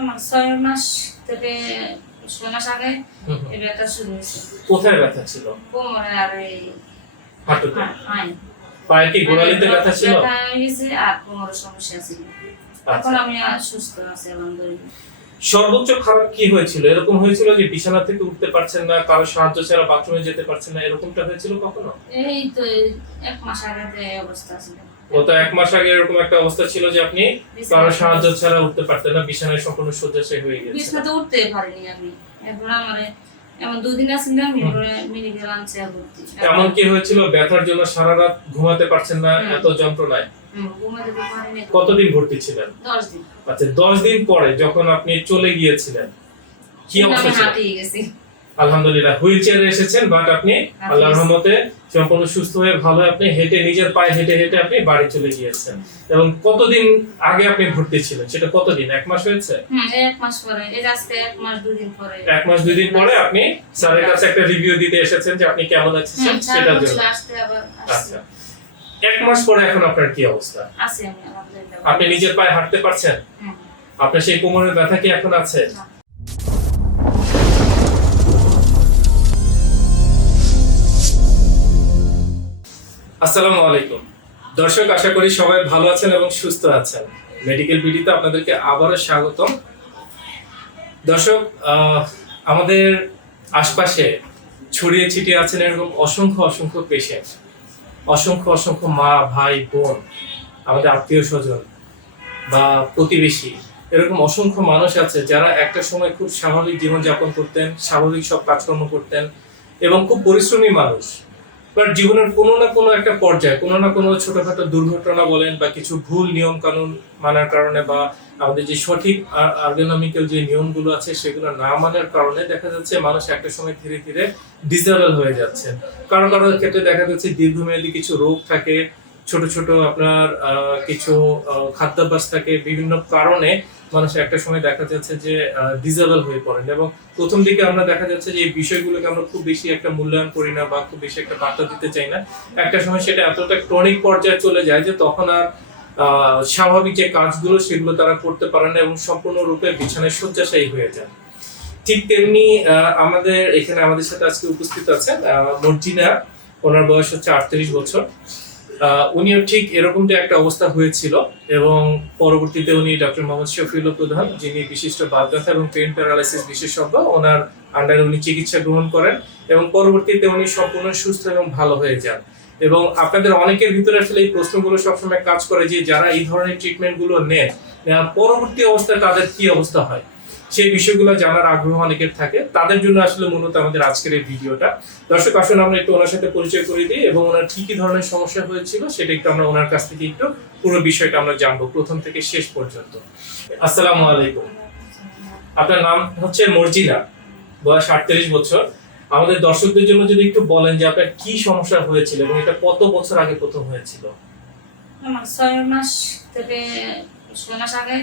আমার ছয় মাস থেকে ছয় মাস আগে। এই ব্যথা শুরু হয়েছে। কোথায় ব্যথা ছিল? কোমরে আর এই হাঁটুতে? হ্যাঁ, পায়ে। কি গোড়ালিতে ব্যথা ছিল? ব্যথা হয়ে গেছে আর সমস্যা ছিল এখন আচ্ছা আমি সুস্থ আছি আলহামদুলিল্লাহ। সর্বোচ্চ খারাপ কি হয়েছিল? এরকম হয়েছিল যে বিছানা থেকে উঠতে পারছেন না কারও সাহায্য ছাড়া বাথরুমে যেতে পারছেন না এরকমটা হয়েছিল কখনো? এই তো এক মাস আগে অবস্থা ছিল। গত এক মাস আগে এরকম একটা অবস্থা ছিল যে আপনি কারও সাহায্য ছাড়া উঠতে পারতেন না বিছানায় সম্পূর্ণ হয়ে গেছে বিছনাতে উঠতে পারিনি আমি। আমার এমন দুদিন আসছিলাম এরপরে মেডিকেল আনছে ভর্তি। এমন কি হয়েছিল ব্যথার জন্য সারা রাত ঘুমাতে পারছেন না এত যন্ত্রণায়? কতদিন ভর্তি ছিলেন? আচ্ছা দশ দিন পরে যখন আপনি চলে গিয়েছিলেন কি অবস্থা ছিল? আলহামদুলিল্লাহ হুইল চেয়ারে এসেছেন বাট আপনি আল্লাহর রহমতে সম্পূর্ণ সুস্থ হয়ে ভালো আপনি হেঁটে নিজের পায়ে হেঁটে হেঁটে আপনি বাড়ি চলে গিয়েছেন। এবং কতদিন আগে আপনি ভর্তি ছিলেন? সেটা কতদিন? এক মাস হয়েছে? এক মাস পরে। এই আজকে এক মাস দুই দিন পরে। এক মাস দুই দিন পরে আপনি স্যারের কাছে একটা রিভিউ দিতে এসেছেন যে আপনি কেমন আছেন সেটার জন্য। আসতে আবার আচ্ছা। এক মাস পরে এখন আপনার কি অবস্থা? আপনি নিজের পায়ে হাঁটতে পারছেন? আপনার সেই কোমরের ব্যথা কি এখন আছে? না। আসসালামু আলাইকুম। দর্শক, আশা করি সবাই ভালো আছেন এবং সুস্থ আছেন। মেডিকেল বিডিতে আপনাদেরকে আবারও স্বাগতম। দর্শক আমাদের আশপাশে ছড়িয়ে ছিটিয়ে আছেন এরকম অসংখ্য অসংখ্য পেশেন্ট অসংখ্য অসংখ্য মা, ভাই, বোন, আমাদের আত্মীয় স্বজন বা প্রতিবেশী, এরকম অসংখ্য মানুষ আছে যারা একটা সময় খুব স্বাভাবিক জীবনযাপন করতেন, স্বাভাবিক সব কাজকর্ম করতেন এবং খুব পরিশ্রমী মানুষ। বাট জীবনের কোনো না কোনো একটা পর্যায়ে, কোনো না কোনো ছোটখাটো দুর্ঘটনা বলেন বা কিছু ভুল নিয়ম কানুন মানার কারণে বা আমাদের যে সঠিক আর্গোনমিক্যাল যে নিয়মগুলো আছে সেগুলো না মানার কারণে দেখা যাচ্ছে মানুষ একটা সময় ধীরে ধীরে ডিসেবল হয়ে যাচ্ছে। কারও কারও ক্ষেত্রে দেখা যাচ্ছে দীর্ঘমেয়াদী কিছু রোগ থাকে, ছোট ছোট আপনার কিছু খাদ্যাভ্যাস থাকে বিভিন্ন কারণে মানুষ একটা সময় দেখা যাচ্ছে যে ডিসেবল হয়ে পড়েন এবং প্রথম দিকে আমরা দেখা যাচ্ছে যে এই বিষয়গুলোকে আমরা খুব বেশি একটা মূল্যায়ন করি না বা খুব বেশি একটা বার্তা দিতে চাই না। একটা সময় সেটা এতটা ক্রনিক পর্যায়ে চলে যায় যে তখন আর স্বাভাবিক যে কাজগুলো সেগুলো তারা করতে পারে না এবং সম্পূর্ণরূপে বিছানায় শয্যাশায়ী হয়ে যায় ঠিক তেমনি আমাদের এখানে আমাদের সাথে আজকে উপস্থিত আছেন মর্জিনা। ওনার বয়স হচ্ছে আটত্রিশ বছর। উনিও ঠিক এরকমটা একটা অবস্থা হয়েছিল এবং পরবর্তীতে উনি ডক্টর মোহাম্মদ শফিউল প্রধান, যিনি বিশিষ্ট ব্যথা এবং পেন প্যারালাইসিস বিশেষজ্ঞ, ওনার আন্ডারে উনি চিকিৎসা গ্রহণ করেন এবং পরবর্তীতে উনি সম্পূর্ণ সুস্থ এবং ভালো হয়ে যান। এবং আপনাদের অনেকের ভিতরে আসলে এই প্রশ্নগুলো সবসময় কাজ করে যে যারা এই ধরনের ট্রিটমেন্টগুলো নেন পরবর্তী অবস্থায় তাদের কি অবস্থা হয়? সেই বিষয়গুলো জানার আগ্রহ অনেকের থাকে। তাদের জন্য আসলে মূলত আমাদের আজকের এই ভিডিওটা। দর্শক, আসুন আমরা একটু ওনার সাথে পরিচয় করে দিই এবং ওনার কি কি ধরনের সমস্যা হয়েছিল সেটা একটু আমরা ওনার কাছ থেকে একটু পুরো বিষয়টা আমরা জানব প্রথম থেকে শেষ পর্যন্ত। আসসালামু আলাইকুম। আপনার নাম হচ্ছে মর্জিনা, বয়স আটত্রিশ বছর। আমাদের দর্শকদের জন্য যদি একটু বলেন যে আপনার কি সমস্যা হয়েছিল এবং এটা কত বছর আগে প্রথম হয়েছিল? ছয় মাস থেকে ছয় মাস আগে।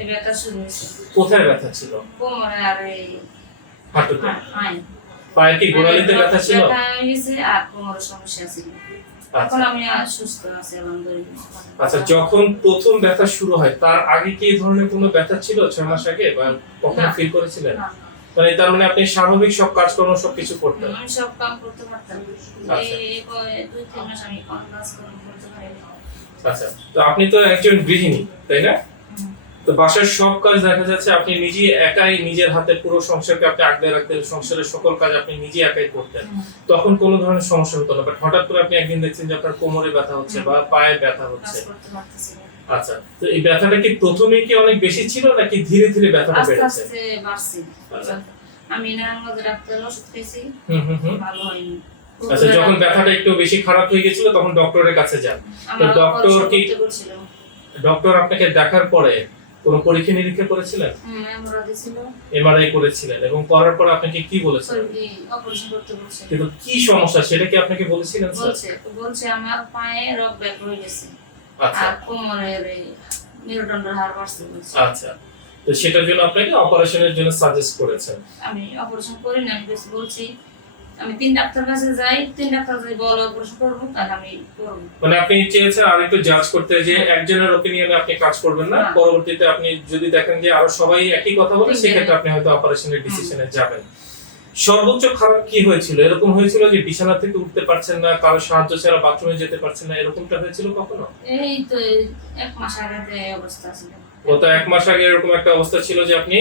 এই ব্যথা শুরু হয়েছে কোথায় ব্যথা ছিল কোমরে আর এই হাঁটুতে পায়ে কি গোড়ালিতে ব্যথা ছিল ব্যথা হয়ে আর কোমরের সমস্যা ছিল এখন আমি সুস্থ আছি আলহামদুলিল্লাহ আচ্ছা যখন প্রথম ব্যথা শুরু হয় তার আগে কি এই ধরনের কোনো ব্যথা ছিল? ছয় মাস আগে? বা কখনো। ফিল করেছিলেন? মানে তার মানে আপনি স্বাভাবিক সব কাজকর্ম সবকিছু করতেন। আমি সব করতে পারতাম। আচ্ছা। এই দুই তিন মাস আমি কোন কাজ করতে পারিনি। আচ্ছা তো আপনি তো একজন গৃহিণী তাই না? তো বাসার সব কাজ দেখা যাচ্ছে আপনি নিজে একাই নিজের হাতে পুরো সংসারকে আপনি আগলে রাখতেন সংসারের সকল কাজ আপনি নিজে একাই করতেন। তখন কোনো ধরনের সমস্যা হতো না বাট হঠাৎ করে আপনি একদিন দেখছেন যে আপনার কোমরে ব্যথা হচ্ছে বা পায়ে ব্যথা হচ্ছে। না। আচ্ছা তো এই ব্যথাটা কি প্রথমে কি অনেক বেশি ছিল নাকি ধীরে ধীরে ব্যথাটা আস্তে বেড়েছে? আস্তে বাড়ছি। আচ্ছা। আমি নারায়ণগঞ্জ ডাক্তার ওষুধ খেয়েছি হুম হুম হুম। ভালো হয়নি। আচ্ছা যখন ব্যথাটা একটু বেশি খারাপ হয়ে গেছিল তখন ডক্টরের কাছে যান। তো ডক্টর কি- ডক্টর আপনাকে দেখার পরে কোনো পরীক্ষা নিরীক্ষা করেছিলেন? এমআরআই করেছিলেন এবং করার পর আপনাকে কি বলেছিলেন? কিন্তু কি সমস্যা সেটা কি আপনাকে বলেছিলেন স্যার? বলছে বলছে আমার পায়ে রক ব্যাক হয়ে গেছে। আচ্ছা। আর কোমরের মেরুদণ্ডের হাড় বাড়ছে আচ্ছা। তো সেটার জন্য আপনাকে অপারেশনের জন্য সাজেস্ট করেছেন। আমি অপারেশন করি না আমি বলছি আমি তিন ডাক্তার কাছে যাই তিন ডাক্তার যদি বলো অপারেশন করব তাহলে আমি করব। মানে আপনি চেয়েছেন আর একটু জাজ করতে যে একজনের ওপিনিয়নে আপনি কাজ করবেন না। না। পরবর্তীতে আপনি যদি দেখেন যে আরও সবাই একই কথা বলে সেক্ষেত্রে আপনি হয়তো অপারেশনের ডিসিশনে যাবেন। সর্বোচ্চ খারাপ কি হয়েছিল? এরকম হয়েছিল যে বিছানা থেকে উঠতে পারছেন না কারও সাহায্য ছাড়া বাথরুমে যেতে পারছেন না এরকমটা হয়েছিল কখনো? এই তো এক মাস আগে যে অবস্থা ছিল। ও তো এক মাস আগে এরকম একটা অবস্থা ছিল যে আপনি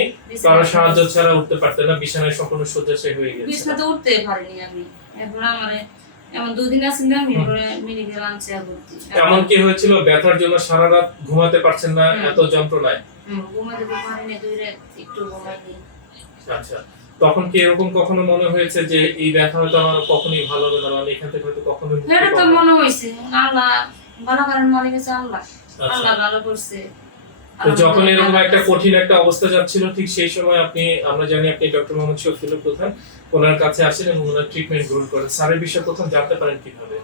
কারও সাহায্য ছাড়া উঠতে পারতেন না বিছানায় সম্পূর্ণ শয্যাশায়ী হয়ে গেছে বিছনাতে উঠতে পারিনি আমি। এরপর আমার এমন দুদিন আসছিলাম মেডিকেল আনছে এমন কি হয়েছিল? ব্যথার জন্য সারা রাত ঘুমাতে পারছেন না এত যন্ত্রণায়? ঘুমাতে পারিনি দুই রাত একটু ঘুমাইনি। আচ্ছা। তখন কি এরকম কখনো মনে হয়েছে যে এই ব্যথা হয়তো আমার কখনোই ভালো হবে না? আমি এখান থেকে হয়তো মুক্তি এটা তো না? মনে হয়েছে। আল্লাহ ভালো করেন মালিক আছে আল্লাহ। আচ্ছা। আল্লাহ ভালো করছে। যখন এরকম একটা কঠিন একটা অবস্থা যাচ্ছিল ঠিক সেই সময় আপনি আমরা জানি আপনি ডক্টর মোহাম্মদ শফিউল প্রধান। ওনার কাছে আসেন এবং ওনার ট্রিটমেন্ট গ্রহণ করেন। স্যারের বিষয়ে প্রথম জানতে পারেন কীভাবে?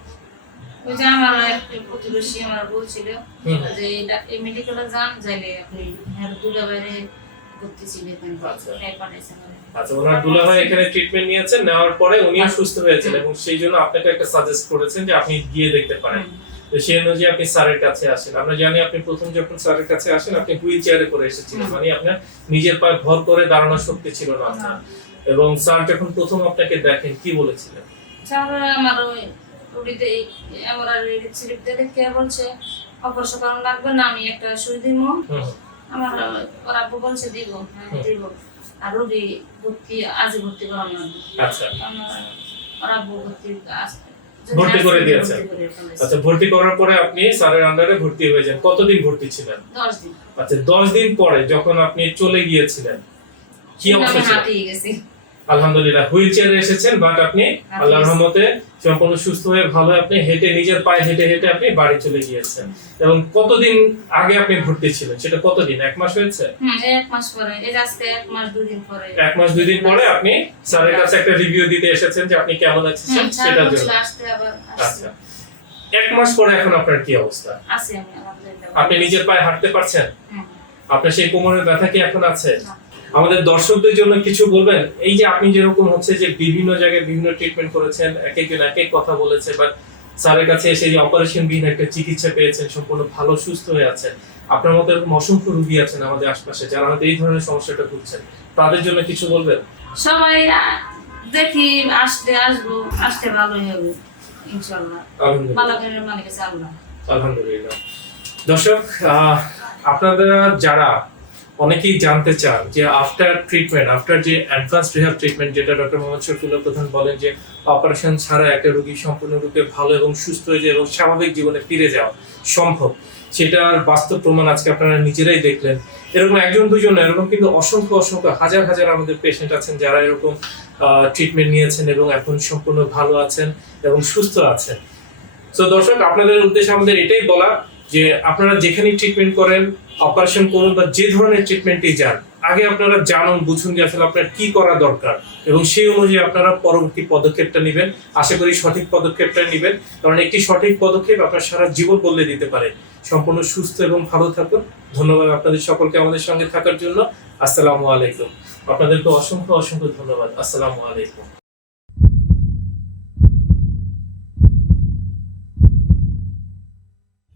ওই যে আমার একটা প্রতিবেশী আমার বলছিল। যে এই মেডিকেলে যান যাইলে আপনি হ্যাঁ দুলা বাইরে ভর্তি আচ্ছা। হ্যাঁ। আচ্ছা ওনার দুলাভাই এখানে ট্রিটমেন্ট নিয়েছেন নেওয়ার পরে উনিও সুস্থ হয়েছেন এবং সেই জন্য আপনাকে একটা সাজেস্ট করেছেন যে আপনি গিয়ে দেখতে পারেন। তো সেই অনুযায়ী আপনি স্যারের কাছে আসেন। আমরা জানি আপনি প্রথম যখন স্যারের কাছে আসেন আপনি হুইল চেয়ারে করে এসেছিলেন। মানে আপনার নিজের পায়ে ভর করে দাঁড়ানোর শক্তি ছিল না আপনার। এবং স্যার যখন প্রথম আপনাকে দেখেন কি বলেছিলেন? তারপরে আমার রুগীতে আমার স্লিপ দেখে বলছে অপারেশন করানো লাগবে না আমি একটা সুই দিব আমার ওরা আব্বু বলছে দিব হ্যাঁ দিব। আর রুগী ভর্তি আজই ভর্তি করানো আচ্ছা। ওরা আব্বু ভর্তি করে দিয়েছেন? আচ্ছা ভর্তি করার পরে আপনি স্যারের আন্ডারে ভর্তি হয়ে যান। কতদিন ভর্তি ছিলেন? আচ্ছা দশ দিন পরে যখন আপনি চলে গিয়েছিলেন কি অবস্থা আলহামদুলিল্লাহ হুইল চেয়ারে এসেছেন বাট আপনি আল্লাহর রহমতে সম্পূর্ণ সুস্থ হয়ে ভালো আপনি হেঁটে নিজের পায়ে হেঁটে হেঁটে আপনি বাড়ি চলে গিয়েছেন। এবং কতদিন আগে আপনি ভর্তি ছিলেন? সেটা কতদিন? এক মাস হয়েছে? এক মাস পরে। এই আজকে এক মাস দুদিন পরে। এক মাস দুই দিন পরে আপনি স্যারের কাছে একটা রিভিউ দিতে এসেছেন যে আপনি কেমন আছেন হুম, স্যার সেটার জন্য। আচ্ছা। এক মাস পরে এখন আপনার কি অবস্থা? আপনি নিজের পায়ে হাঁটতে পারছেন? আপনার সেই কোমরের ব্যথা কি এখন আছে? না। আমাদের দর্শকদের জন্য কিছু বলবেন? এই যে আপনি যেরকম হচ্ছে যে বিভিন্ন জায়গায় বিভিন্ন ট্রিটমেন্ট করেছেন এক একজন এক এক কথা বলেছে বা স্যারের কাছে এসে যে অপারেশন বিহীন একটা চিকিৎসা পেয়েছেন সম্পূর্ণ ভালো সুস্থ হয়ে আছেন। আপনার মতো এরকম অসংখ্য রুগী আছেন আমাদের আশপাশে যারা হয়তো এই ধরনের সমস্যাটা ভুগছেন। তাদের জন্য কিছু বলবেন? সবাই দেখি আসলে আসব আসতে ভালোই হবে ইনশাল্লাহ ভালো করে মালিক আল্লাহ। আলহামদুলিল্লাহ। দর্শক আহ, আপনারা যারা অনেকেই জানতে চান যে আফটার ট্রিটমেন্ট আফটার যে অ্যাডভান্স রিহাব ট্রিটমেন্ট যেটা ডক্টর মোহাম্মদ শফিউল্লাহ প্রধান বলেন যে অপারেশন ছাড়া একটা রোগী সম্পূর্ণরূপে ভালো এবং সুস্থ হয়ে যায় এবং স্বাভাবিক জীবনে ফিরে যাওয়া সম্ভব। সেটার বাস্তব প্রমাণ আজকে আপনারা নিজেরাই দেখলেন। এরকম একজন দুজন এরকম কিন্তু অসংখ্য অসংখ্য, হাজার হাজার আমাদের পেশেন্ট আছেন যারা এরকম ট্রিটমেন্ট নিয়েছেন এবং এখন সম্পূর্ণ ভালো আছেন এবং সুস্থ আছেন। তো দর্শক, আপনাদের উদ্দেশ্যে আমাদের এটাই বলা যে আপনারা যেখানে ট্রিটমেন্ট করেন অপারেশন করুন বা যে ধরনের ট্রিটমেন্টই যান, আগে আপনারা জানুন, বুঝুন যে আসলে আপনার কি করা দরকার এবং সেই অনুযায়ী আপনারা পরবর্তী পদক্ষেপটা নেবেন। আশা করি সঠিক পদক্ষেপটা নেবেন। কারণ একটি সঠিক পদক্ষেপ আপনার সারা জীবন বদলে দিতে পারে। সম্পূর্ণ সুস্থ এবং ভালো থাকুন। ধন্যবাদ আপনাদের সকলকে আমাদের সঙ্গে থাকার জন্য। আসসালামু আলাইকুম। আপনাদেরকে অসংখ্য অসংখ্য ধন্যবাদ। আসসালামু আলাইকুম।